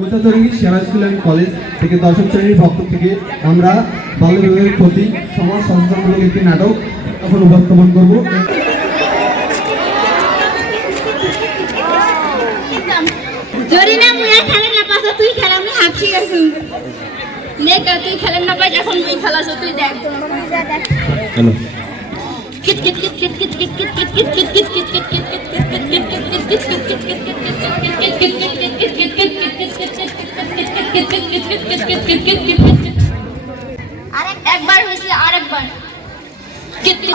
কোথাচরঙ্গী সেবা school and college থেকে দশম শ্রেণীর পক্ষ থেকে আমরা বাল্যবিবাহের প্রতি সমাজ সচেতনমূলক একটি নাটক এখন উপস্থাপন করব। জরিনা মুয়া খেলেন না পাস তুই খেলা আমি হাঁপছি গেছু নেকা তুই খেলেন না পাস এখন তুই খেলাছ তুই দেখ hello kit kit kit kit kit kit kit kit kit kit kit kit kit একবার হইছে আরেকবার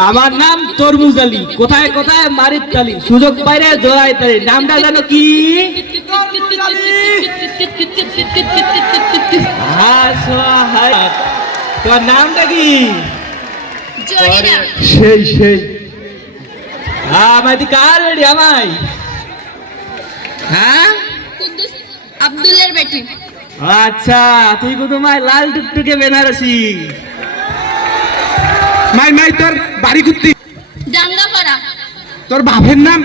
আমার নাম তরমুজ আলী, কোথায় কোথায় মারিত তালি, সুযোগ পাইলে জোড়াই তালি, নামটা জানো কি? তোমার নামটা কি? সেই সেই আমায় কার বেটি আমায়? হ্যাঁ আব্দুলের বেটি। আচ্ছা তুই তোমায় লাল টুকটুকে বেনারসি। মাই মাই তোর বাড়ি কুত্তি জামদাপাড়া। তোর বাপের নাম?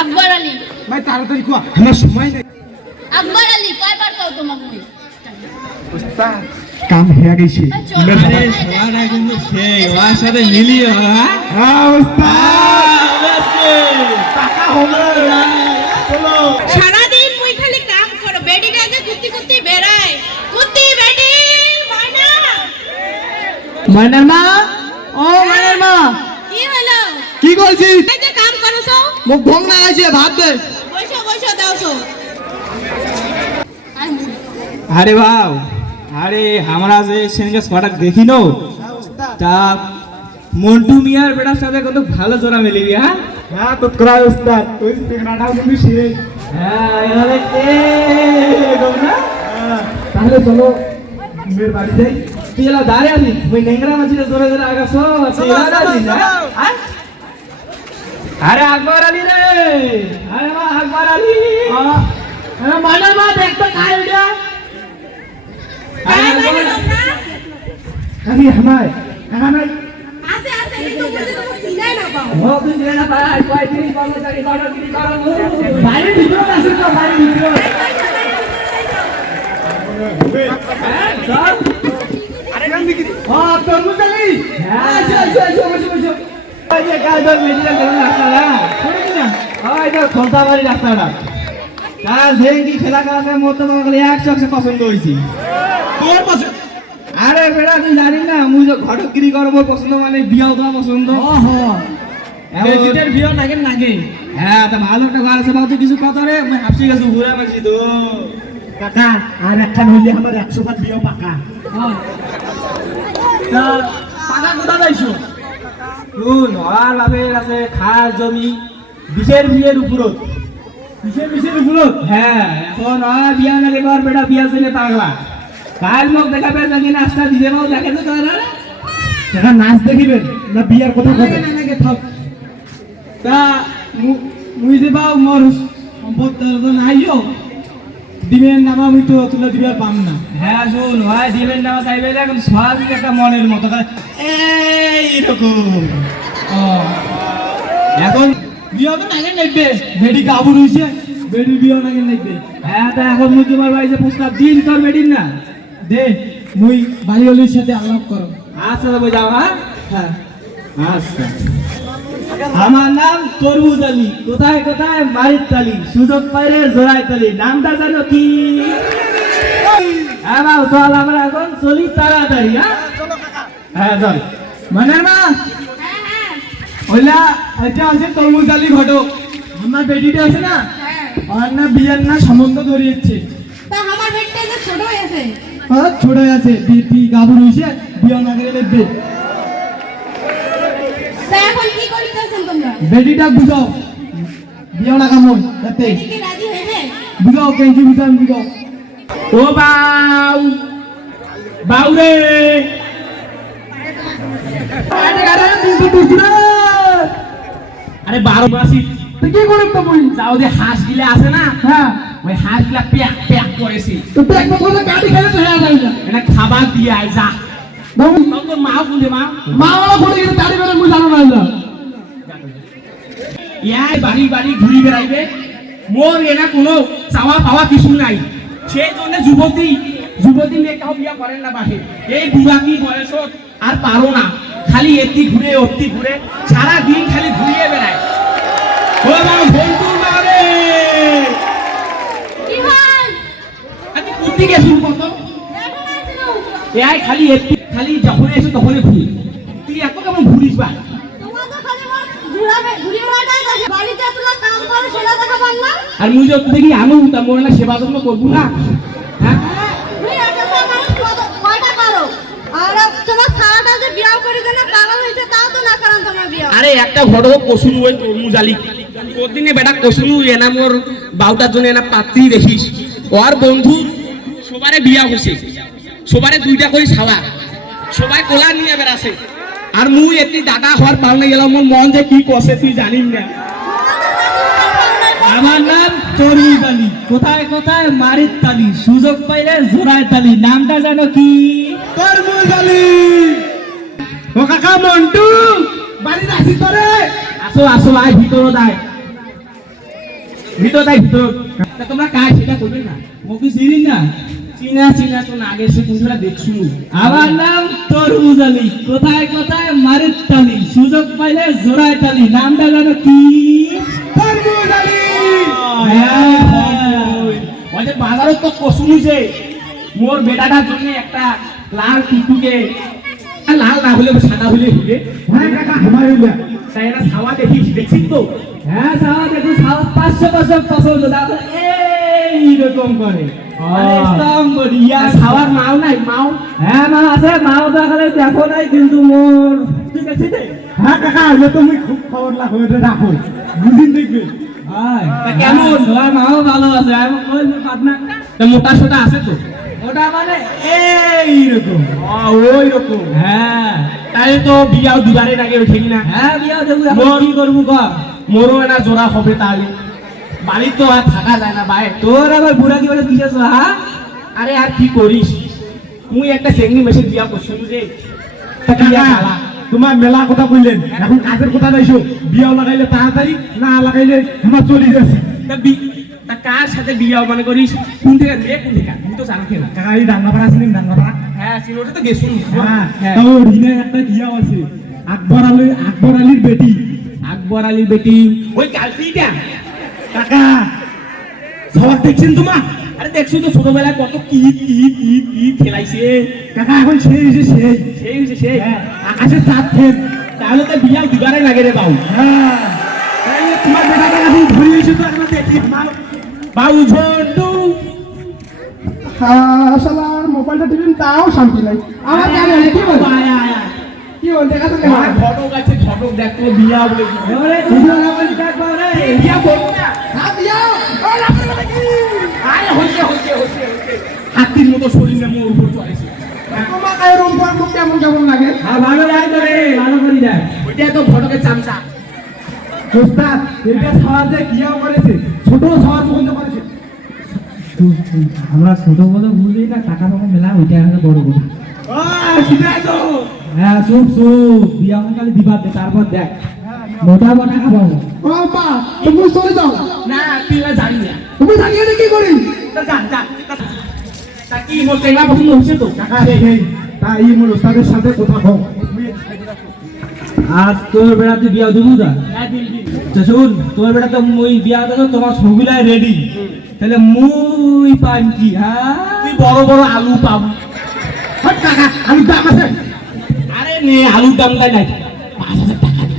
আকবর আলী। ভাই তাড়াতাড়ি কো, আমার সময় নেই। আকবর আলী কয়বার কও তোমাকে? উস্তাদ কাম হয়ে গেছে। আরে সবাই কিন্তু সেই ওর সাথে মিলিয়ে হ্যাঁ উস্তাদ টাকা হবে না। চলো সারা দিন মুই খালি কাম করো, বেডিটা যে কুত্তি কুত্তি বেড়ায়। কুত্তি বেডি মানা মাইনার মা, ও মাইনার মা কি হলো? কি করছিস? এই যে কাম করছো, মুখ ভং না আছে, ভাত দে। বসো বসো দাওছো। আরে ভাও, আরে আমরা যে সেনকে স্কোয়াডাক দেখি নো তা মন্টু মিয়ার বেটার সাথে কত ভালো জোড়া মিলিবি। হ্যাঁ হ্যাঁ তো করা উস্তাদ, তুই সিগনাটাও কিন্তু সেই। হ্যাঁ এবারে কে গো না? তাহলে চলো মেয়ের বাড়ি যাই। তুই এলা দাঁড়িয়ে আছিস, ওই নেংরা মাছিটা জোরে জোরে আগাছো হ্যাঁ? আরে আকবর আলী রে, আরে মা আকবর আলী, মানে মা দেখতে কায় ওটা? আরে হামাই হামাই আছে আছে কিন্তু বলতে তো চিনাই না পাও। ও তুই চিনে না পাই, কয় দিন কর্মচারী করো কি করো বাইরে ভিতরে আছে তো, বাইরে ভিতরে আরে গান দিকি ও তরমুজ আলী। আচ্ছা আচ্ছা আচ্ছা বসো বসো। এই যে গায়দর মেডিকেল ধরে রাস্তাটা শুনে কি না? ওই তো খলতাবাড়ি রাস্তাটা তারা যেই খেলা কাছে মতো তোমাকে একশো পছন্দ হয়েছি। তোর পছন্দ? আরে বেটা তুই জানি না মুই যে ঘটকগিরি করবো পছন্দ, মানে বিয়াও তোমার পছন্দ। বিয়া নাগে নাগে। হ্যাঁ তা ভালো একটা ঘর আছে, তুই কিছু কথা রে আমি হাসি গেছি ঘুরে মাছি তো কাকা। আর একটা হইলে আমার 100 বার বিয়া পাকা। তা পাকা কোথা যাইছো? শুন আর বাপের আছে খাস জমি বিশের বিয়ের উপরত। বিশের উপরত? হ্যাঁ এখন আর বিয়া নাগে ঘর বেটা, বিয়া ছেলে পাগলা। কাল লোক দেখাবে নাকি নাস্তা দিতে পাও, দেখে তো তোরা সেটা নাচ দেখিবেন না বিয়ার কথা কবে নাকি থাক। তা মুই যে পাও মোর সম্পদ তো নাইও, দিবেন নামা আমি তো তুলে দিবার পাম না। হ্যাঁ শুন হয় দিবেন নামা চাইবে এখন স্বাভাবিক একটা মনের মতো এইরকম। এখন বিয়া তো নাগে নেবে, বেডি কাবু রইছে, বেডির বিয়া নাগে নেবে। হ্যাঁ তা এখন মুই তোমার ভাই যে প্রস্তাব দিন তোর বেডির না দে, মুই বাড়িওয়ালির সাথে আলাপ করো। আচ্ছা তবে যাও। হ্যাঁ আচ্ছা। আমার নাম তরমুজ আলী, কোথায় কোথায় মারিত তালি, সুযোগ পাইলে জোড়াই তালি, নামটা জানো কি? হ্যাঁ বাবু চল আমরা এখন চলি তাড়াতাড়ি। হ্যাঁ চল মানে মা ওইলা এটা আছে তরমুজ আলী ঘটক, আমার বেটিটা আছে না আর না বিয়ার না সম্বন্ধ ধরিয়েছে। তা আমার বেটটা যে ছোট হয়েছে। হ্যাঁ ছোট আছে, বিপি গাবু রইছে, বিয়া না করে নেবে। তা এখন কি করিতেছেন তোমরা? বেটিটা বুঝাও বিয়া না কামন যাতে বেটি কি রাজি হইবে? বুঝাও কেঞ্চি বুঝাও বুঝাও। ও বাউ বাউরে আরে 12 মাসি তুই কি করব? তো মুই যাও যে হাঁস গিলা আছে না, হ্যাঁ ওই হাঁস গিলা প্যাক প্যাক করেছি। তো প্যাক না করলে গাড়ি খেলে তো হয়ে যায় না, এটা খাবার দিয়ে আই যা। তোর মা কোনে মা মা কোনে গেছে দাড়ি বেরে মুই জানো না। ইয়াই বাড়ি বাড়ি ঘুরি বেড়াইবে, মোর এনা কোনো চাওয়া পাওয়া কিছু নাই সেই জন্য যুবতী মেয়ে কাউ বিয়া করেন না বাহে এই বুড়াকি বয়সত আর পারো না খালি এতি ঘুরে অতি ঘুরে সারা দিন খালি ঘুরিয়ে বেড়ায় ও বাবা বন্ধু মারে কি হল আজ কুত্তি গেছুন কত এখন আসলো এই খালি এতি খালি যখন এসে তখনই ঘুরি তুই এত কেমন ঘুরিস বা তোমাদের খালি ঘুরে বেড়াটাই দেখে বাড়িতে তোলা কাম করে সেটা দেখা পান না আর মুই যত দেখি আনু তা মোর না সেবা যত্ন করবো না হ্যাঁ তুমি একটা মানুষ কয়টা করো আর তোমার সারাটা যে বিয়ে করে দেন পাগল হয়েছে তাও তো না করেন তোমার বিয়ে আরে একটা ঘটক কসুন ওই তরমুজ আলি কদিনে বেটা কসুনু এনা মোর বাউটার জন্য এনা পাত্রী দেখিস ওর বন্ধু সবারে বিয়া হয়েছে সবারে দুইটা করে ছাওয়া সবাই কোলা নিয়ে বেড়াছে আর মুই এটি দাদা হওয়ার পালনে গেলাম মোর মন যে কি কষে তুই জানিস না আমার নাম তরমুজ আলী কোথায় কোথায় মারির তালি সুযোগ পাইলে জোড়ায় তালি নামটা জানো কি তরমুজ আলী ও কাকা মন্টু বাড়ি আসি তোরে আসো আসো আয় ভিতর দায় ভিতর তা তোমরা কাজ সেটা করবে না মুখে চিনি না চিনা তো না আগে সে কুকুরা দেখছু আমার নাম তরমুজ আলী কোথায় কোথায় মারির তালি সুযোগ পাইলে জোড়ায় তালি নামটা জানো কি তরমুজ আলী ওই যে বাজারে তো কসুনি যে মোর বেটাটার জন্য একটা লাল টুকটুকে লাল না হলে সাদা হলে হবে হ্যাঁ কাকা আমার হইলা তাই এটা ছাওয়া দেখছিস তো হ্যাঁ সাওয়া দেখো সাওয়া 500 পছন্দ দাদা এইরকম করে একদম বড়িয়া ছাওয়ার মাও নাই মাও হ্যাঁ মা আছে মাও দেখালে দেখো নাই কিন্তু মোর ঠিক আছে রে হ্যাঁ কাকা এটা তুমি খুব খবর রাখো এটা রাখো দুদিন দেখবে হাই তা কেমন? তোমার মাও ভালো আছে আমি কইছি পাটনা তা মোটা সোটা আছে তো ওটা মানে এইরকম ওই রকম হ্যাঁ তাই তো বিয়াও দুবারে লাগে ওঠেনি না হ্যাঁ বিয়া দেবো এখন মোর- কি করবো কর মোরও না জোড়া হবে তাহলে বাড়ির তো আর থাকা যায় না ভাই তোর আবার বুড়া কি বলে দিয়েছ হ্যাঁ আরে আর কি করিস মুই একটা চেংড়ি মেশিন বিয়া করছিল যে তা কি আর খালা? তোমার মেলা কথা কইলেন এখন কাজের কথা যাইছো বিয়াও লাগাইলে তাড়াতাড়ি না লাগাইলে আমার চলে যাচ্ছে তা কার সাথে বিয়াও মনে করিস কোন থেকে মেয়ে কোন থেকে আমি তো জানি না কাকা এই ডাঙ্গাপাড়া ছিলেন ডাঙ্গাপাড়া হ্যাঁ সিনোটা তো গেছুন হ্যাঁ হ্যাঁ। তাও রিনে একটা বিয়াও আছে আকবর আলীর বেটি আকবর আলীর বেটি ওই কালটিটা কাকা সবার দেখছেন তোমার আরে দেখছো তো ছোটবেলায় কত কি খেলাইছে কাকা এখন সেই যে সেই সেই হয়েছে সেই হ্যাঁ, আকাশে চাঁদ ফের তাহলে তো বিয়া দুবারে লাগে রে বাউ হ্যাঁ তাইলে তোমার বেটাটা এখন ধরে এসে তো একবার দেখি আমার বাউ ঝন্টু শালার মোবাইলটা টিপেন তাও শান্তি নাই আমার জানে কি বল কি বল দেখা তো ঘটক আছে ঘটক দেখো বিয়া বলে ওরে ভিডিও লাগাই দেখ বারে বিয়া করবো না হ্যাঁ বিয়া ও লাগাই নাকি আরে হচ্ছে হাতির মতো শরীর নিয়ে মোর উপর চলেছে তোমার কাছে রুম পর মুখ কেমন কেমন লাগে আর ভালো লাগে তো রে ভালো করি দেখ ওইটা তো ঘটকের চামচা ওস্তাদ এটা সমাজে কিয়াও করেছে ছোট সমাজ বন্ধ করেছে আমরা ছোট বলে ভুলি না টাকা টাকা মেলা ওইটা হলো বড় কথা সেটাই তো হ্যাঁ চুপ চুপ বিয়া খালি দিবা দে তারপর দেখ মোটা মোটা খাবো ও পা তুমি চলে যাও না তুই এবার জানি না তুমি জানিয়ে কি করি তা তা কি মোর চেঙ্গা পছন্দ হচ্ছে তো কাকা সেই তাই মোর ওস্তাদের সাথে কথা কও আর তোর বেড়াতে বিয়া দেবো দা হ্যাঁ দিন তো শুন তোর বেড়া তো মুই বিয়া দেবো তোমার সবগুলাই রেডি তাহলে মুই পাইম কি হ্যাঁ তুই বড় বড় আলু পাবো হট কাকা আমি দাম আছে আরে নে আলুর দামটাই নাই 5,000 টাকা দে।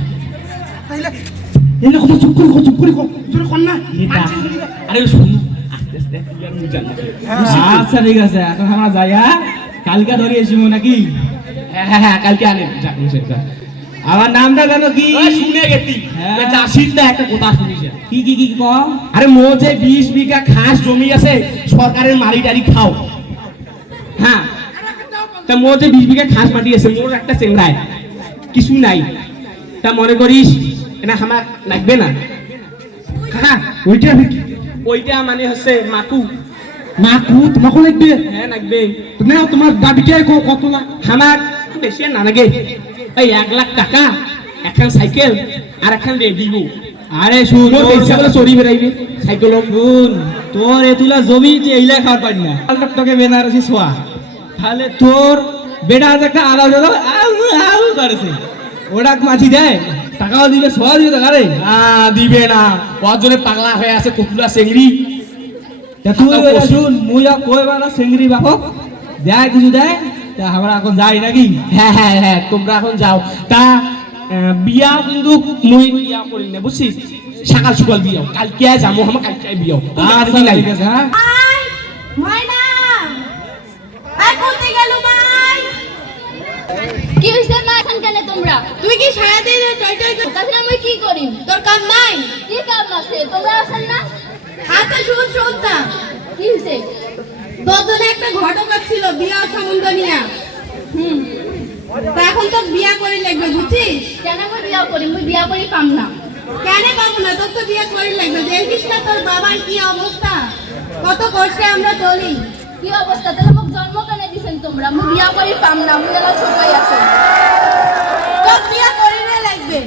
এনে কথা চুপ করে কো জোরে কর না এটা আরে শুন আস্তে আস্তে তুই আর মুই জানি আচ্ছা ঠিক আছে এখন আমরা যাই হ্যাঁ কালকে ধরে এসিমু নাকি হ্যাঁ কালকে আনে যাক সেটা আমার নামটা কেন কি শুনে গেছি হ্যাঁ। চাষির তো একটা কথা শুনিছে কি কম আরে মো যে 20 বিঘা খাস জমি আছে সরকারের মারি টারি খাও হ্যাঁ তা মো যে 20 বিঘা খাস মাটি আছে মোর একটা চেংড়ায় কিছু নাই তা মনে করিস এটা আমার লাগবে না কাকা ওইটা নাকি ওইটা মানে হচ্ছে মাকু মাকু তোমাকে লাগবে হ্যাঁ লাগবে না তোমার দাবিটাই কত লাখ আমার বেশি আর না লাগে এই 1 লাখ টাকা এখন সাইকেল আর এখন রেডিও আরে শুন মোর বেচা বলে চড়ি বেড়াইবে সাইকেল শুন তোর এতুলা জমি তুই এইলা খাওয়ার পারি না তোকে বেনারসি ছোয়া তাহলে তোর বেটা একটা আলাদা আলাদা আউ করেছে ওটা মাছি দেয় টাকাও দিলে ছোয়া দিবে টাকা রে দিবে না ওর জন্য পাগলা হয়ে আছে কতুলা চেংড়ি তা তুই ওইটা শুন মুই যা কই বানা সেঙ্গরি বাপক দেয় কিছু দেয় তা আমরা এখন যাই নাকি হ্যাঁ তোমরা এখন যাও তা বিয়া কিন্তু মুই বিয়া করি না বুঝছিস সকাল সকাল বিয়াও কালকে যাবো আমার কালকে বিয়াও আচ্ছা ঠিক আছে হ্যাঁ আই ময়না আই কোথায় গেল মাই কি হইছে মা এখন কেন তোমরা তুই কি সারা দিন টই টই তাহলে আমি কি করি তোর কাম নাই কি কাম আছে তোমরা আছেন না আচ্ছা শুন না কি হইছে দদনে একটা ঘটনা ছিল বিয়া সম্বন্ধ নিয়া তা এখন তো বিয়া করে লাগবে বুঝছিস কেন আমি বিয়া করি মুই বিয়া করি পাম না কেন পাবো না তোর তো বিয়া করে লাগবে দেখিস না তোর বাবার কি অবস্থা কত কষ্টে আমরা চলি কি অবস্থা তাহলে মোক জন্ম কেন দিছেন তোমরা মুই বিয়া করি পাম না মুই এলা ছোটই আছে তোর বিয়া করিনে লাগবে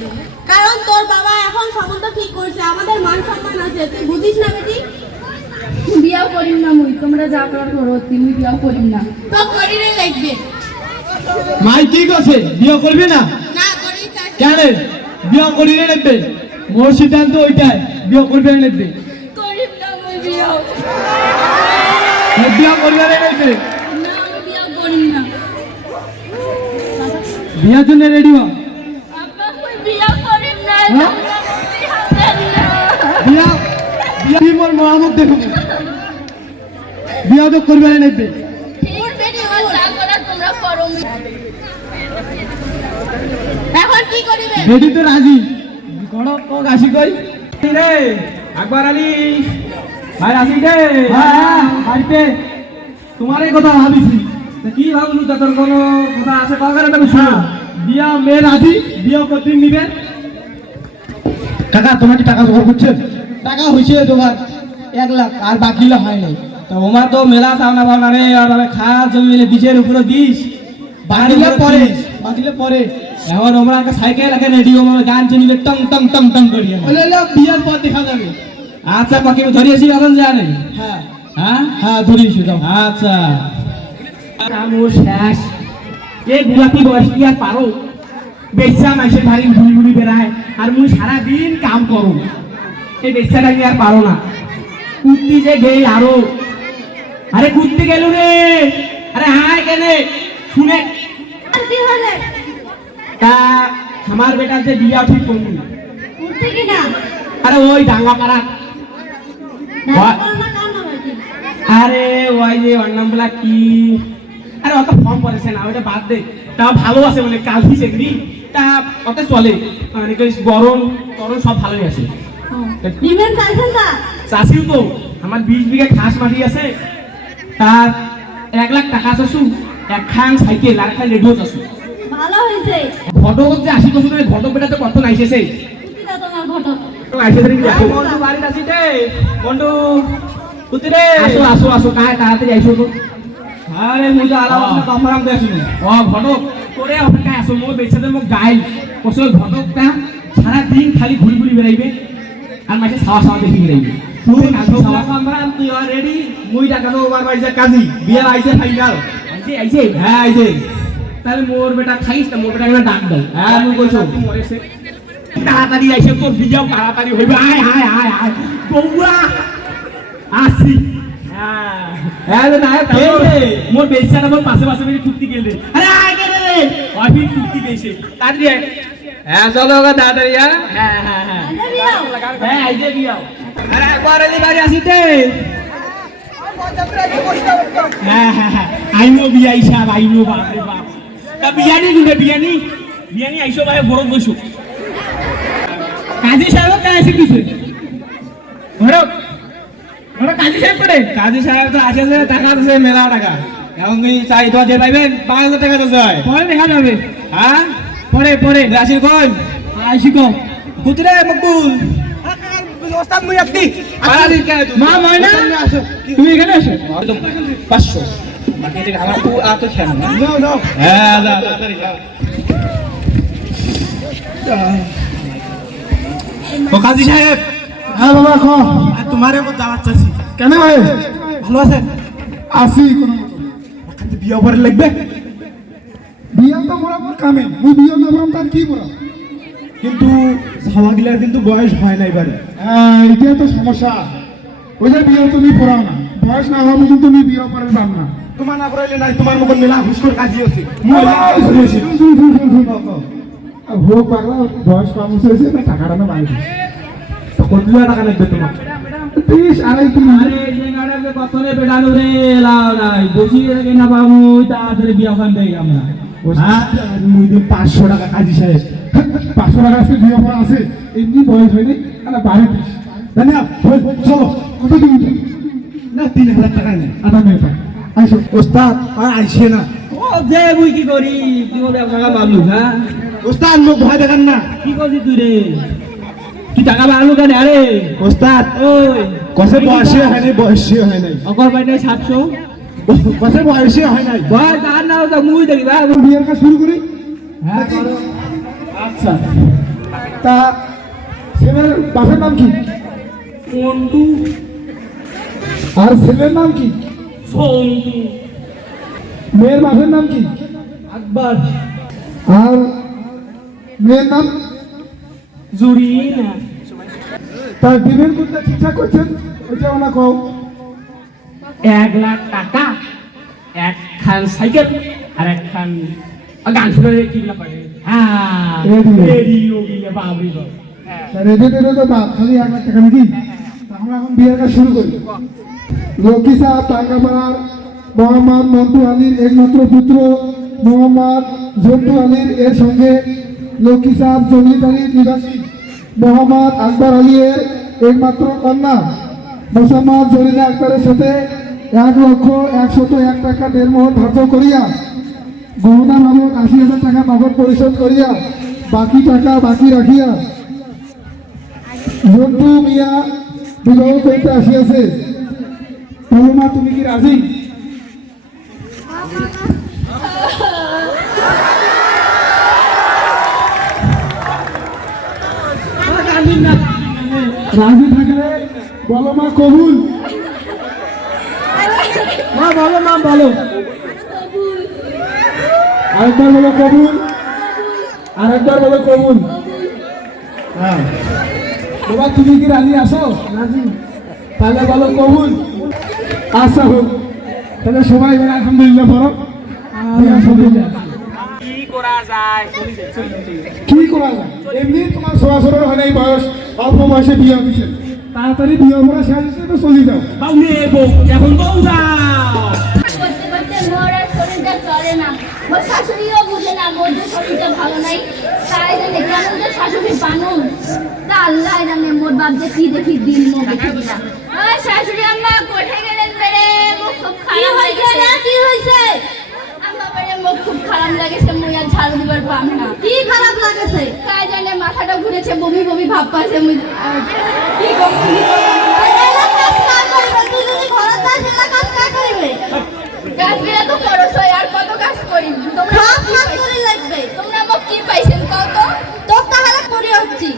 কারণ তোর বাবা এখন সম্বন্ধ ঠিক করছে আমাদের মান সম্মান আছে তুই বুঝিস না বেটি বিয়া করিম না মুই তোমরা যা করার করো তুমি বিয়া করিম না তো করিনে লাগবে মাই কি করছে বিয়ে করবি না না করি চাই কেন বিয়ে করিলে নেবে মোর সিদ্ধান্ত ওইটাই বিয়ে করবে না নেবে করিম না মুই বিয়া বিয়ে করবে না নেবে না আমি বিয়া করিম না বিয়ের জন্য রেডি হ আপা মুই বিয়া করিম না হ্যাঁ? বিয়া বিয়া কি মোর মহামত দেখো বিয়া তো করবে না নেবে ঠিক বেটি ওর যা করার তোমরা করো এখন কি করিবে রেডি তো রাজি গড় ও গাছি কই রে আকবর আলী ভাই রাজি রে হ্যাঁ বাড়িতে তোমারই কথা ভাবিছি তা কি ভাবলু তা তোর কোনো কথা আছে কাগরে তুমি শুনো বিয়া মেয়ে রাজি বিয়া কতদিন নিবে কাকা তোমার কি টাকা জোগাড় করছেন টাকা হইছে জোগাড় 1 লাখ আর বাকিলা হয় নাই তো ওমা তো মেলা সামনা ভাবনা রে আর ভাবে খাওয়া জমি মিলে বিচের উপরে দিস বাকিলে পরে এখন আমরা একটা সাইকেল একটা রেডিও গান চলিবে টং টং টং টং করিয়ে বলে বিয়ার পর দেখা যাবে আচ্ছা বাকি ধরিয়েছি এখন জানে হ্যাঁ হ্যাঁ হ্যাঁ ধরিয়েছি যাও আচ্ছা আমার শেষ এই বুড়াতি বয়স কি আর পারো বেচা মাসে ধারি ঘুরি ঘুরি বেড়ায় আর মুই সারাদিন কাম করো এই বেচাটা কি আর পারো না কুত্তি যে গেই আরো আরে কুত্তি গেল রে আরে হাই কেনে শুনে কি হলে তা আমার বেটার যে বিয়া ঠিক করবি উঠতে কি না আরে ওই ডাঙ্গা পাড়া আরে ওই যে ওর নাম বলা কি আরে অত ফর্ম পড়েছে না ওইটা বাদ দে তা ভালো আছে বলে কাল ফিস এগ্রি তা অত চলে মানে গরম গরম সব ভালোই আছে নিমেন চাইছেন না চাষিও তো আমার 20 বিঘা ঘাস মাটি আছে তার 1 লাখ টাকা চাষু একখান সাইকেল আর একখান রেডিও চাষু ভালো হয়েছে ঘটক যে 80 বছর ধরে ঘটক বেটা তো কত নাইছেছে কুতিটা তোমার ঘটক তো আইছে ধরে দেখো বন্ধু বাড়ি আসি রে বন্ধু কুতি রে আসো কায় তাড়াতাড়ি আইছো তো আরে মুই তো আলাদা বাফারাম দে শুনি ও ঘটক তোরে অপেক্ষায় আসো মোর বেচাদের মোক গাইল কসল ঘটকটা সারা দিন খালি ঘুরি ঘুরি বেড়াইবে আর মাঝে সাওয়া সাওয়া দেখি বেড়াইবে তুই সবলা বাফারাম তুই আর রেডি মুই টাকা তো ওভার বাইছে কাজী বিয়া আইছে ফাইনাল আইছে হ্যাঁ আইছে তাহলে মোর বেটা খাইস না মোর বেটা একটা ডাক দাও হ্যাঁ মুই কইছো মরেছে তাড়াতাড়ি আইছে তোর বিয়াও তাড়াতাড়ি হইবে আয় আয় আয় আয় বউয়া আসি হ্যাঁ না এই রে, মোর বেচারা মোর পাশে পাশে মেরে কুত্তি গেলে আরে আয় কে রে অভি কুত্তি গেছে তাড়াতাড়ি আয় হ্যাঁ চলো গো দাদারি হ্যাঁ আইজে বিয়াও আরে একবার এলি বাড়ি আসি তে হ্যাঁ আইনো বিয়া হিসাব আইনো বাপ রে বাপ তা বিয়ানি গুনে বিয়ানি আইসো ভাই বড় বসু কাজী সাহেব কাজ আছে কিছু বড় কাজী সাহেব করে কাজী সাহেব তো আছে যে টাকা আছে মেলা টাকা এখন কি চাই তো যে পাইবেন 5000 টাকা তো যায় পরে দেখা যাবে হ্যাঁ পরে রাশির কোন আইসি কম কুতরে মকবুল ওস্তাদ মুই আপনি পারাদিন কে মা ময়না আসো তুমি এখানে আসো 500 বাকি থেকে আমার তো আতো খেন না নো হ্যাঁ যা তাড়াতাড়ি যা ও কাজী সাহেব, হ্যাঁ বাবা ক আর তোমার এবার দাওয়াত চাইছি। কেন ভাই ভালো আছেন? আসি কোনো মতো। ওখানে বিয়ে করে লাগবে, বিয়া তো বরাবর কামে মুই বিয়া না বরাম তার কি বরাম কিন্তু ছাওয়া গিলার কিন্তু বয়স হয় না এবারে। এইটাই তো সমস্যা ওই যে বিয়া তুমি পড়াও না বয়স না হওয়া পর্যন্ত তুমি বিয়া করার পাম না তোমার না করাইলে নাই, তোমার মতন মেলা ঘুষখোর কাজী আছে। হোক পাগলা বয়স কম হয়েছে না টাকাটা না বাইরে তো কত টাকা লাগবে তোমার? 30-2.5 আরে যে গাড়াকে কতনে পেটানো রে লাও নাই, বসি রেখে না পাবো তাড়াতাড়ি বিয়া খান দেই আমরা। হ্যাঁ মুই দিন 500 টাকা কাজী সাহেব। 500 টাকা আছে বিয়া পড়া আছে এমনি বয়স হয়নি আরে বাড়ি দিস জানি না, চলো। কত দিবি না 3000 টাকা নেই। আধা মেয়েটা আইসো ওস্তাদ আর আইছে না। ও যে মুই কি করি, কি করে টাকা বাড়লু? হ্যাঁ ওস্তাদ মুখ ভয় দেখান না। কি করছিস তুই রে? তুই টাকা বাড়লু কেন? আরে ওস্তাদ ওই কসে বয়সে হয় নাই, বয়সে হয় নাই। অকর পাই নাই 700 কসে বয়সে হয় নাই। বয়স আর না তো মুই দেখি ভাই বিয়ের কাজ শুরু করি হ্যাঁ করো। আচ্ছা তা ছেলের বাপের নাম কি মন্টু আর ছেলের নাম কি সন্তু মেয়ের বাপের নাম কি আকবর আর মেয়ের নাম জুরিনা। তার ডিমের কোনটা ঠিকঠাক করছেন ওইটা ওনা কও 1 লাখ টাকা, একখান সাইকেল আর একখান গান শুনে কি বলা পারে। হ্যাঁ রেডিও। রেডিও গিলে বাবরি বাব। রেডি রেডি তো বাদ খালি 1 লাখ টাকা নাকি আমরা এখন বিয়ের কাজ শুরু করি লক্ষ্মী সাহেব টাঙ্গাপাড়ার মোহাম্মদ মন্টু আলীর একমাত্র পুত্র মোহাম্মদ জন্টু আলীর এর সঙ্গে লক্ষ্মী সাহেব জমির বাড়ির নিবাসী মোহাম্মদ আকবর আলী এর একমাত্র কন্যা মোসাম্মদ জরিনা আকবরের সাথে 1,101 টাকা দেড়মোহর ধার্য করিয়া গহনা বাবদ 80,000 টাকা নগদ পরিশোধ করিয়া বাকি টাকা বাকি রাখিয়া জন্টু মিয়া বিবাহ করিতে আসিয়াছে। বলো মা তুমি কি রাজি? রাজি থাকলে বলো মা কবুল। মা বলো, মা বলো। আরেকবার বলো কবুল, আরেকবার বলো কবুল। হ্যাঁ বাবা তুমি কি রাজি আছো? রাজি তাহলে বলো কবুল। আচ্ছা হোক তাহলে সবাই এবার আলহামদুলিল্লাহ বলো। কি করা যায়? কি করা যায় এমনি তোমার 16 হয় নাই বয়স, অল্প বয়সে বিয়ে হয়েছে, তাড়াতাড়ি বিয়ে করা শেষ হয়েছে তো চলে যাও। বাউ নে বউ, এখন বউ যাও। করতে করতে মোর আর শরীরটা চলে না, মোর শাশুড়িও বুঝে না মোর যে শরীরটা ভালো নাই, তাই জানে কেমন যে শাশুড়ি বানুন, তা আল্লাহ জানে মোর বাপ যে কি দেখি দিন মোর দেখে দিলা। শাশুড়ি আম্মা কোথায় গেলেন বেরে? মুখ খুব খারাপ হয়েছে। কি হয়েছে? আম্মা বেরে মুখ খুব খারাপ লাগেছে, মুই আর ঝাড়ু দিবার পাম না। কি খারাপ লাগেছে? তাই জানে মাথাটা ঘুরেছে, বমি বমি ভাব পাচ্ছে, মুই কি করব? কাজগুলা তো করছই, আর কত কাজ করি? তোমরা কাজ করে লাগবে, তোমরা মোক কি পাইছেন কত? তো তাহলে করে হচ্ছি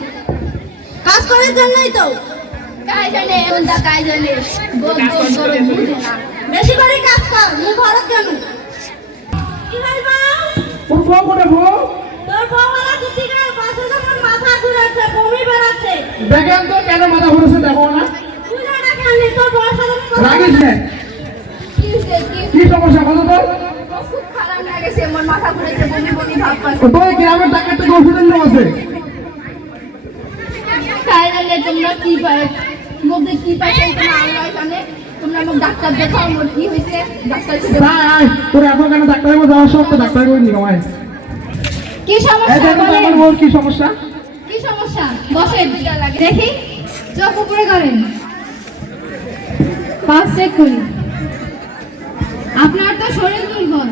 কাজ করার জন্যই তো। কাজ জানে কোনটা কাজ জানে, গরম বুঝে না। বেশি করে কাজ কর, মুখ ভালো কেন? কি হইবা? তোর বউ কোটে বউ? তোর বউলা কুতি গেল, পাশে যখন মাথা ঘুরাচ্ছে, বমি বেরাচ্ছে। দেখেন তো কেন মাথা ঘুরেছে দেখো না। তুই না ডাকলি তোর বয়স হলো রাগিস না, কি হইছে? কি সমস্যা বলো তো? খুব খারাপ লাগেছে, মোর মাথা ঘুরেছে, বমি বমি ভাব পাচ্ছে। তো এই গ্রামের টাকা থেকে ওষুধের লোক আছে। তাই জানে তোমরা কি পাই, মধ্যে কি পাইছে তোমরা আল্লাহ জানে। তোমরা মোক ডাক্তার দেখাও, মোর কি হয়েছে ডাক্তার আয় তোর এত কেন ডাক্তারের মধ্যে যাওয়ার সব তো ডাক্তার করে নিও আয়। কি এই সমস্যা দেখো তো বলেন? আমার বউর কি সমস্যা? কি সমস্যা? বসেন দেখি, চোখ উপরে করেন, পাস চেক করি। আপনার তো শরীর দুর্বল,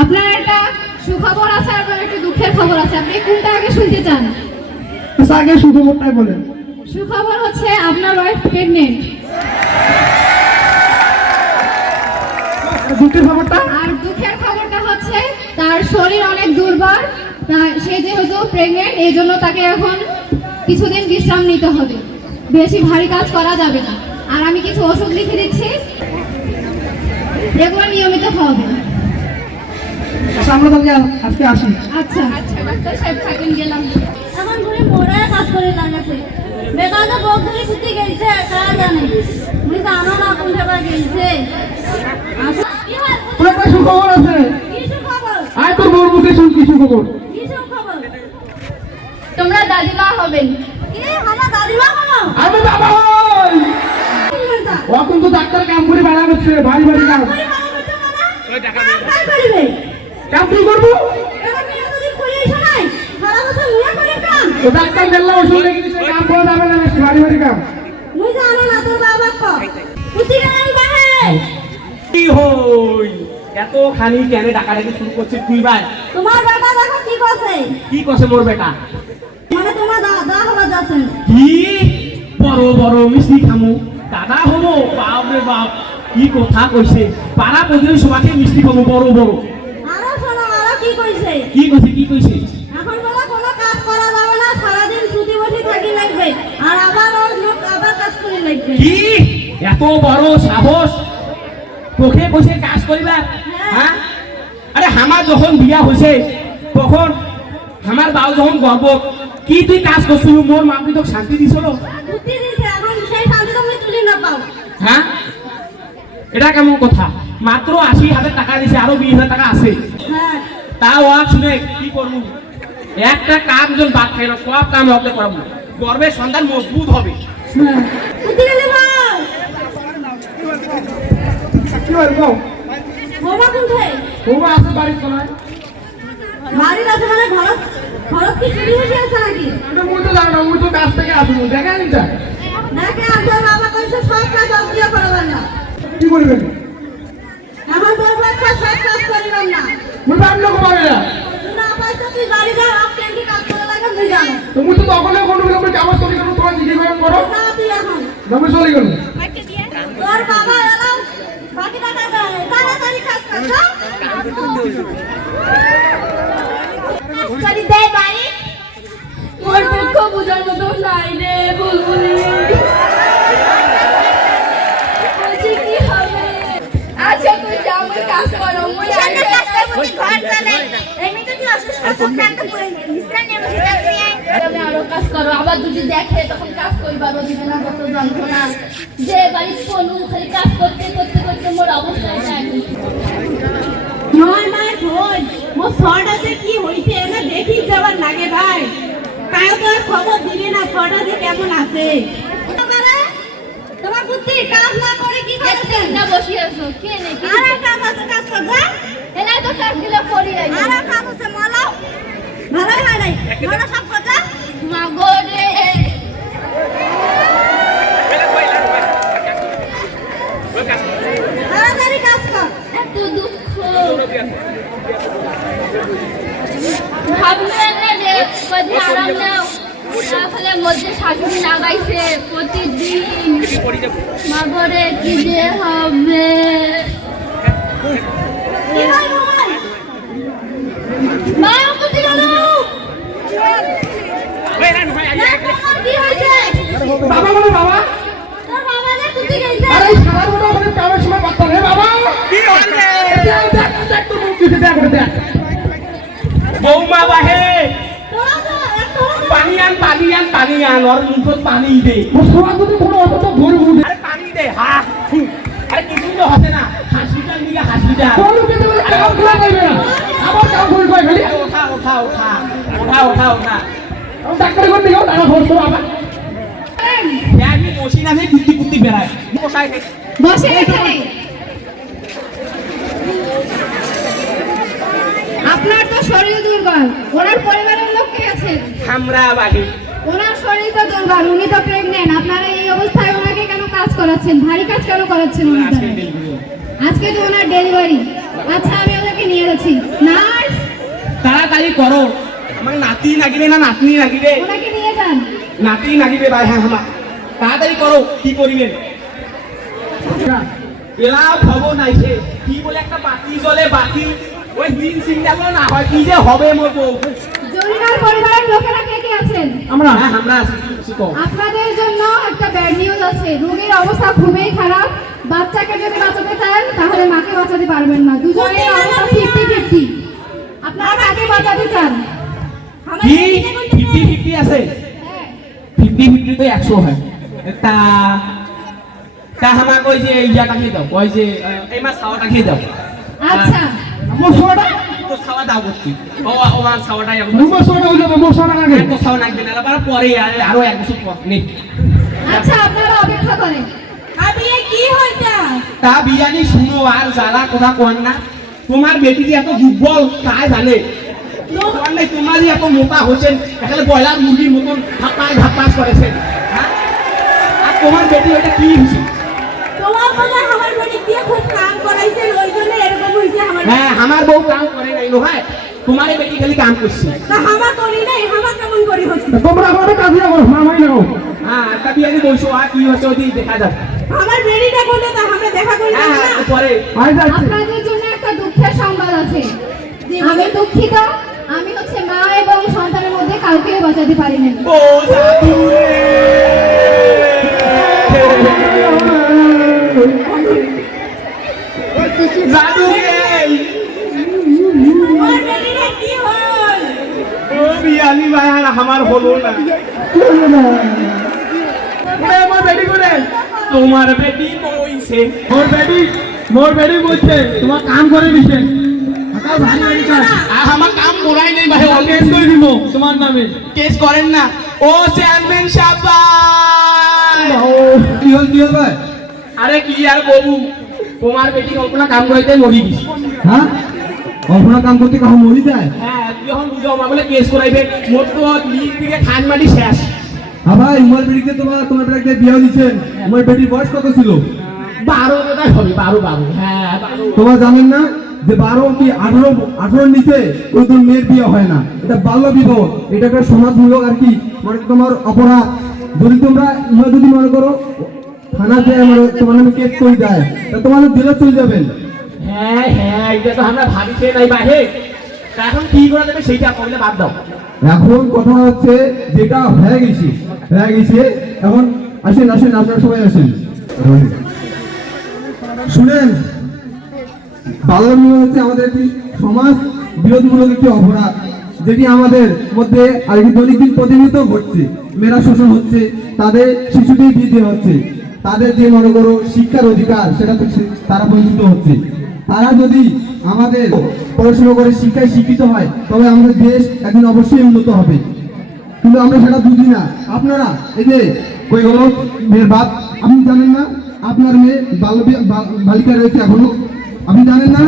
আপনার একটা সুখবর আছে আর একটা দুঃখের খবর আছে, আপনি কোনটা আগে শুনতে চান? আচ্ছা, আগে সুখবরটাই বলেন। সুখবর হচ্ছে আপনার ওয়াইফ প্রেগনেন্ট। দুঃখের খবরটা? আর দুঃখের খবরটা হচ্ছে তার শরীর অনেক দুর্বল, সে যেহেতু প্রেগনেন্ট এই জন্য তাকে এখন কিছুদিন বিশ্রাম নিতে হবে, বেশি ভারী কাজ করা যাবে না। আর আমি কিছু ওষুধ লিখে দিচ্ছি, এগুলো নিয়মিত খাওয়াবে। আচ্ছা আমরা তাহলে আজকে আসি। আচ্ছা আচ্ছা ডাক্তার সাহেব থাকেন, গেলাম। এখন ঘুরে মোড়ায় কাজ করে লাগাছে, বেকার বক ধরে ছুটি গেছে, কারা জানে তুমি জানো না কোন জায়গায় গেছে। তোর একটা সুখবর আছে, আয় তোর বউর মুখে শুন কি সুখবর। তোমরা দাদিমা হবেন। কি আমার দাদিমা হলো? আমি বাবা হই। ও কিন্তু ডাক্তার কাম করে বাড়া করছে, ভারী ভারী কাম। কাম কি করবো? তো ডাক্তার গেল ওষুধ লিখে দিছে, কাম করা যাবে না, বেশি ভারী ভারী কাম। কি হই এত খানি কেন ডাকাডাকি শুরু করছিস তুই ভাই? তোমার বেটা দেখো কি করছে, কি করছে মোর বেটা? মানে তোমার দাদা হবার যাচ্ছেন। কি বড় বড় মিষ্টি খামু দাদা হবো? বাপ রে বাপ, কি কথা কইছে! পাড়া পর্যন্ত সবাইকে মিষ্টি খামু বড় বড়। আরো শোনো, আরো কি কইছে? কি কইছে কি কইছে? এখন বলো কোনো কাজ করা যাবে না, সারাদিন ছুটি বসে থাকি লাগবে, আর আবার ওর লোক আবার কাজ করে লাগবে। কি এত বড় সাহস তোকে কইছে কাজ করিবা? হ্যাঁ, আরে আমার যখন বিয়া হইছে তখন আমার বাউ যখন গর্ব, কি তুই কাজ করছিস? মোর মা কি তোকে শান্তি দিছিল? বুদ্ধি দিছে, এখন সেই শান্তি তুমি তুলি না পাও। হ্যাঁ, এটা কেমন কথা? মাত্র ৮০,০০০ টাকা দিছে, আরো ২০,০০০ টাকা আছে। হ্যাঁ, তাও আর শুনে কি করবো? একটা কাম যখন বাদ খাই না, সব কাম হতে করাবো, গর্বের সন্তান মজবুত হবে। হ্যাঁ, বুদ্ধি গেলে বল। কি হল গো? বাবা কোথায়? বৌমা আছে বাড়ির কোনায়। বাড়ির আছে মানে ঘরত, ঘরত কি চুরি হয়ে আছে নাকি? এটা মুই তো জানো না, মুই তো কাছ থেকে আসবো, দেখা নিতা নাকি আপনার বাবা কইছে সব কাজ আপনি করবেন না, কি করবেন? এখন তোর বাচ্চা সব কাজ করবেন না। মুই পারল কো পারে না, তুই না পাইছো তুই বাড়ি যা, আপনি কি কাজ করে লাগে তুই জানো তো মুই তো তখনই কোনো রকম কাজ করি কেন, তোমার জিজ্ঞেস করেন করো না। তুই এখন আমি চলে গেল। তোর বাবা এলাও বাকি টাকা দাও, তাড়াতাড়ি কাজ কর যা। চলি দে বাড়ি, মোর দুঃখ বুঝার মতো নাই রে বুলবুলি। বলছি কি হবে? আচ্ছা তুই যা, আমি কাজ করো, মুই সামনে কাজ করব, তুই ঘর চলে। এমনি তুই অসুস্থ, তোকে একটা করে বিশ্রাম নিয়ে বসে থাকবি। আমি আরো কাজ করো, আবার যদি দেখে তখন কাজ করিবার দিবে না, কত যন্ত্রণা। যে বাড়ি কোন খালি কাজ করতে করতে করতে মোর অবস্থা এটা। নয় নয় শোন, মোর শর্ট আছে কি হইছে না দেখি যাবার লাগে ভাই। কায়ো তো আর খবর দিবে না শর্ট আছে কেমন আছে। তোমার বুদ্ধি কাজ না করে কি করছে? না বসি আছো কে নেই? আরে কাজ আছে, কাজ কর যা। এলা তো কাজ দিলে করি আই। আরে কাজ আছে মালাও, ভালোই হয় নাই মালা সব কথা মাগো রে। তাড়াতাড়ি কাজ কর, এত দুঃখ ভাবলেন না যে কদি আরাম নাও, তাহলে মধ্যে শাশুড়ি লাগাইছে প্রতিদিন। মা ঘরে কি যে হবে? মা বুদ্ধি গেল, কি হয়েছে? বাবা বলো বাবা, তোর বাবা না বুদ্ধি গেছে। আরে সারা বড় ওখানে কামের সময় বাচ্চা রে বাবা, কি হইছে? দেখ দেখ দেখ তোর মুখ দিতে দেখ করে দেখ। বৌমা বাহে, তোরা তো এত পানি আন পানি আন পানি আন, ওর মুখত পানি দে। ও সবাই যদি কোনো অত তো ভরবো আরে পানি দে, হা আরে কিছু তো হচ্ছে না, হাসপিটাল নিয়ে হাসপিটাল। কোন লোকে তো কাম করা যাবে না, আবার কাম করি কই খালি ওঠা ওঠা ওঠা ওঠা ওঠা ওঠা। আমি ডাক্তার কোন দিও টাকা ভরছো বাবা। আমি মশিন আছে কুত্তি কুত্তি বেড়ায় মশাই দেখি। বসে এখানে। আপনার তো শরীর দুর্বল, ওনার পরিবারের লোক কে আছে? আমরা বাহি ওনার শরীর তো দুর্বল, উনি তো প্রেগনেন্ট। আপনারা এই অবস্থায় ওনাকে কেন কাজ করাচ্ছেন? ভারী কাজ কেন করাচ্ছেন ওনার দ্বারা? আজকে তো ওনার ডেলিভারি। আচ্ছা আমি ওনাকে নিয়ে যাচ্ছি। নার্স তাড়াতাড়ি করো, আমার নাতি নাগিবে না নাতনি নাগিবে? ওনাকে নিয়ে যান। নাতি নাগিবে ভাই। হ্যাঁ আমার তাড়াতাড়ি করো, কি করিবেন? এলা খবর নাইছে কি বলে একটা বাতি জ্বলে, বাতি ওই দিন সিঙ্গালো না হয় কি যে হবে মোর বউ। জরিনার পরিবারের লোকেরা কে কে আছেন? আমরা আছি কম। আপনাদের জন্য একটা ব্যাড নিউজ আছে। রোগীর অবস্থা খুবই খারাপ। বাচ্চাকে যদি বাঁচাতে চান তাহলে মাকে বাঁচাতে পারবেন না। দুজনের অবস্থা 50-50। আপনারা কাকে বাঁচাতে চান? কি 50-50 আছে? 50-50 তো 100 হয়। তা আমাকে ওই যে ইয়াটা খেয়ে দাও, ওই যে এই মাছ খাওয়াটা খেয়ে দাও। আচ্ছা, মশলাটা তো খাওয়া দাও করছি। ও মাছ খাওয়াটাই এখন মশলাটা হয়ে যাবে, মশলাটা আগে এক বছর লাগবে না, আবার পরে আরো 1 বছর পর নেই। আচ্ছা, আপনারা অপেক্ষা করেন। কি হইতা? তা বিয়ানি শুনো আর জ্বালা কথা কোন না। তোমার বেটি যে এত দুর্বল তা জানে। তোমার যে এত মোটা হয়েছেন, এখানে ব্রয়লার মুরগির মতন ধাপ্পাস করেছেন, হ্যাঁ? আর তোমার বেটি ওইটা কি হয়েছে? তোমার বলে আমার বাড়ি দিয়ে খুব কাম করাইছেন, ওই জন্য এরকম হইছে আমার। হ্যাঁ, আমার বউ কাম করে নাই নো, হ্যাঁ তোমার এই বেটি খালি কাম করছে। না হামা করি নাই, হামা কেমন করি হচ্ছে? তোমরা আমাদের কাজে যাবো, মামাই নাও। হ্যাঁ, তা বিয়ানি বলছো আর কি হচ্ছে ওই দেখা যাবে। আমার বেরিটা করলে তা আমরা দেখা করি না। হ্যাঁ, পরে আপনাদের জন্য একটা দুঃখের সংবাদ আছে। আমি দুঃখিত, আমি হচ্ছে মা এবং সন্তানের মধ্যে কাউকে বাঁচাতে পারিনি। ও জাদু রে, জাদু রে, আমার বেরিটা কি হল? ও বিয়ানি ভাই আর আমার হলো না। আমার বেটি করে তোমার বেটি কইছে, মোর বেটি বলছে তোমার কাম করে দিছে। আমার কাম করাই নেই ভাই, কেস করে দিব তোমার নামে। কেস করেন না। ও চেয়ারম্যান সাহেব, কি হল ভাই? আরে কি আর বলবো, তোমার বেটি কল্পনা কাম করাইতে মরি গেছে। হ্যাঁ, কল্পনা কাম করতে কখন মরি যায়? হ্যাঁ, তুই যখন বুঝাও মা বলে কেস করাইবে, মোট তো লিগ থেকে খান মাটি শেষ। হ্যাঁ ভাই, উমর বেটিকে তোমার বেটাকে বিয়ে দিচ্ছেন। উমর বেটির বয়স কত ছিল? 12 বোধহয় হবে, 12 হ্যাঁ 12। তোমরা জানেন না যে 12 কি 18 নিচে ওই তোর মেয়ের বিয়ে হয় না, এটা বাল্য বিবাহ। এটা একটা সমাজমূলক আর কি, মানে তোমার অপরাধ। যদি তোমরা যদি মনে করো থানাতে তোমার নামে কেস করে দেয়, তা তোমাদের জেলে চলে যাবেন। হ্যাঁ হ্যাঁ, এটা তো আমরা ভাবিছে নাই বাহে। তা এখন কি করা যাবে সেইটা কইলে বাদ দাও। এখন কথা হচ্ছে যেটা হয়ে গেছে এখন আসেন আপনারা সবাই আসেন। শুনেন, বাল্য বিবাহ হচ্ছে আমাদের একটি সমাজ বিরোধীমূলক একটি অপরাধ, যেটি আমাদের মধ্যে আর কি দৈনন্দিন প্রতিনিয়ত ঘটছে। মেয়েরা শোষণ হচ্ছে, তাদের শিশুদের বৃদ্ধি হচ্ছে, তাদের যে মনে করো শিক্ষার অধিকার সেটা তারা বঞ্চিত হচ্ছে। তারা যদি আমাদের পড়াশোনা করে শিক্ষায় শিক্ষিত হয়, তবে আমাদের দেশ একদিন অবশ্যই উন্নত হবে। কিন্তু আমরা সেটা বুঝি না। আপনারা এই যে কই হলো মেয়ের বাপ, আপনি জানেন না আপনার মেয়ে বালিকা রয়েছে এখনো? আপনি জানেন না?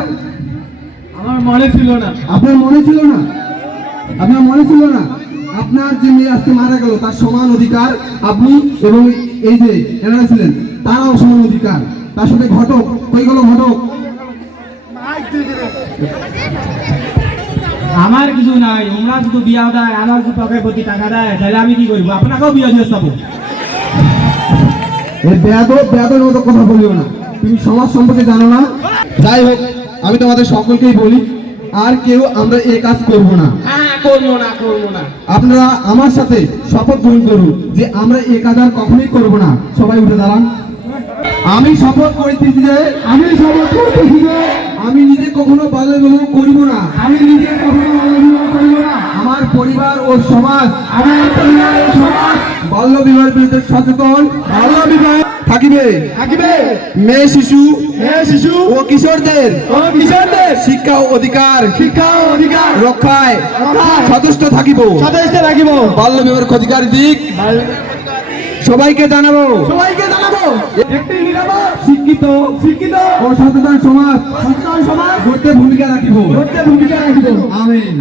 আমার মনে ছিল না। আপনার মনে ছিল না? আপনার মনে ছিল না? আপনার যে মেয়ে আজকে মারা গেল, তার সমান অধিকার আপনি এবং এই যে এনারা ছিলেন তারাও সমান অধিকার। তার সাথে ঘটক কই গেল? ঘটক আমার কিছু নাই, তোমরা শুধু বিয়া দেয়, আমার যদি পকেট প্রতি টাকা দেয়, তাহলে আমি কি করবো? আপনাকেও বিয়া দিয়ে যাবো। এই বেয়াদবের মতো কথা বলিও না, তুমি সমাজ সম্পর্কে জানো না। যাই হোক, আমি তোমাদের সকলকেই বলি, আর কেউ আমরা এই কাজ করব না। হ্যাঁ, করবো না। আপনারা আমার সাথে শপথ গ্রহণ করুন যে আমরা এই কাজ আর কখনোই করব না। সবাই উঠে দাঁড়ান। আমি শপথ করিতেছি যে আমি নিজে কখনো বাল্য বিবাহ করিব না। আমার পরিবার ও সমাজ বাল্য বিবাহের বিরুদ্ধে সচেতন। বাল্য বিবাহ থাকিবে মেয়ে শিশু ও কিশোরদের শিক্ষা ও অধিকার রক্ষায় সচেষ্ট থাকিব। বাল্য বিবাহের ক্ষতিকারী দিক সবাইকে জানাবো। একটি নিরাপদ শিক্ষিত ও সচেতন সমাজ গড়তে ভূমিকা রাখিব। আমিন।